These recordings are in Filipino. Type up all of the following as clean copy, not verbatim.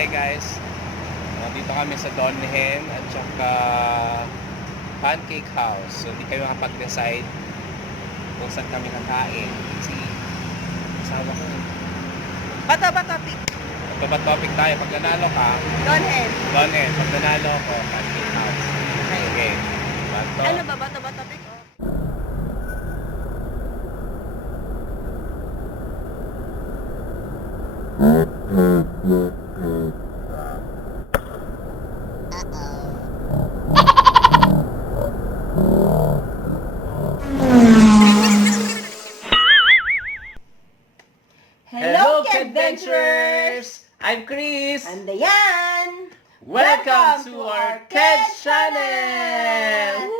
Hi guys, dito kami sa Donhen at saka Pancake House. So hindi kayo makapag-decide kung saan kami kakain. Kasi kasama ko. Bato ba topic? Ito ba topic tayo? Pag nanalo ka, Donhen. Donhen. Pag nanalo ako, Pancake House. Okay. Bato. Ano ba? Bato ba topic? Hello, Adventurers! I'm Chris! And Dayan! Welcome to our Kids Channel!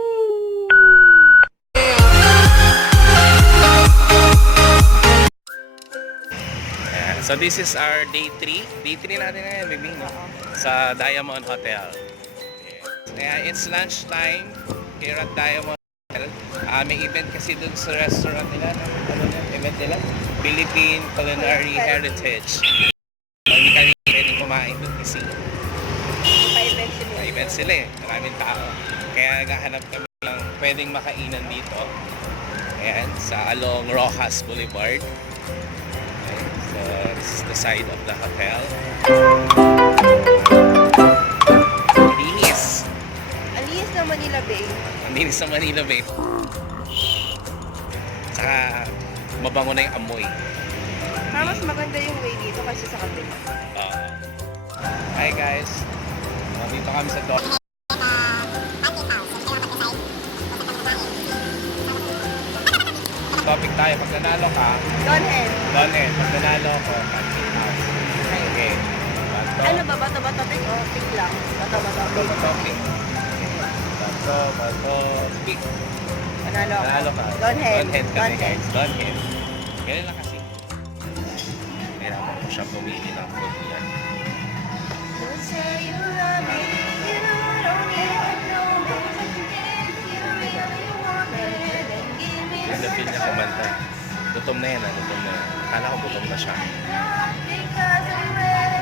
So this is our day 3. Day 3 natin ngayon, baby, no? Sa Diamond Hotel. It's lunch time here at Diamond Hotel. May event kasi dun sa restaurant nila. Ano na? Event nila? Philippine Culinary Heritage. Hindi kami pwedeng kumain dun kasi pa-event sila eh. Maraming tao. Kaya naghahanap kami lang pwedeng makainan dito. Ayan, sa along Rojas Boulevard. So, this is the side of the hotel. Linis. Ang linis ng Manila Bay. Ang linis ng Manila Bay. Saka, mabango na yung amoy. Mas maganda yung way dito kasi sa kabila. Hi guys. Dito kami sa Pancake topic tayo. Pag nanalo ka, Donhen. Donhen. Pag nanalo ako, Pancake House. Okay. Bato. Ano ba? Bato ba topic o pick lang? Bato ba topic? Topic. Bato. Pick. Panalo ako. Nanalo ka. Donhen. Donhen kami Donhen. guys. Donhen. Ganyan lang kasi. Kailangan ko siya pumili ng food niya. Don't say you love me, you don't even know me. If you really want it, then give me Yung na-feel niya kumanta. Gutom na yan, gutom na yan. Akala ko gutom na siya. because I'm ready.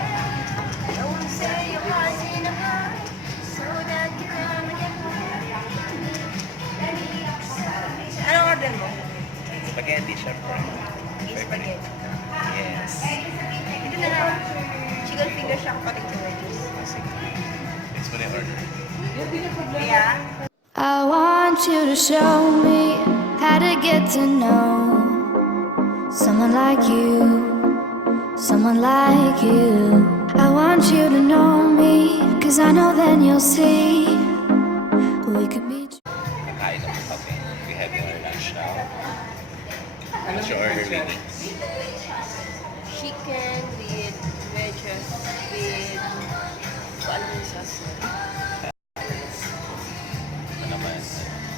Don't say your heart's in a hurry, so that you come and get me. Anong order mo? Spaghetti, syempre. Spaghetti. Yes. Ito na lang. Chicken finger siya kapatid ko wedges. Sige. It's mo na order. Kaya, I want you to show me how to get to know someone like you, someone like you. I want you to know me, 'cause I know then you'll see we could be. Kakain ako kape. We have our lunch now. What's your order, baby? chicken with wedges with ano yung sauce. Ano naman?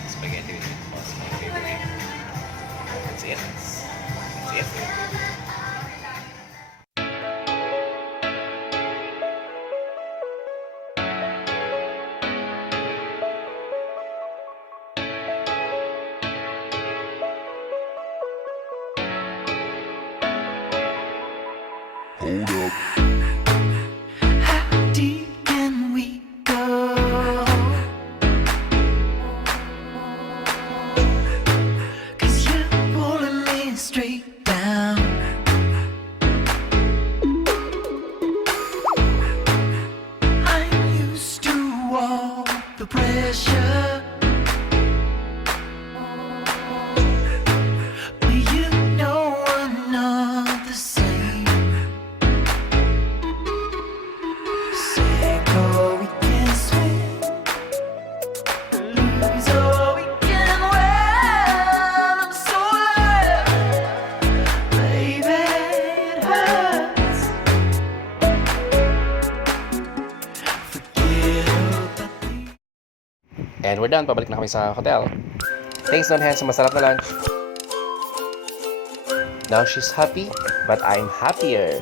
Spaghetti with meatballs, my favorite. That's it. That's it. Hold up. How deep can we go? 'Cause you're pulling me straight down. I'm used to all the pressure, but you know I'm not the same. And we're done. Pabalik na kami sa hotel. Thanks, Donhen, sa masarap na lunch. Now she's happy, but I'm happier.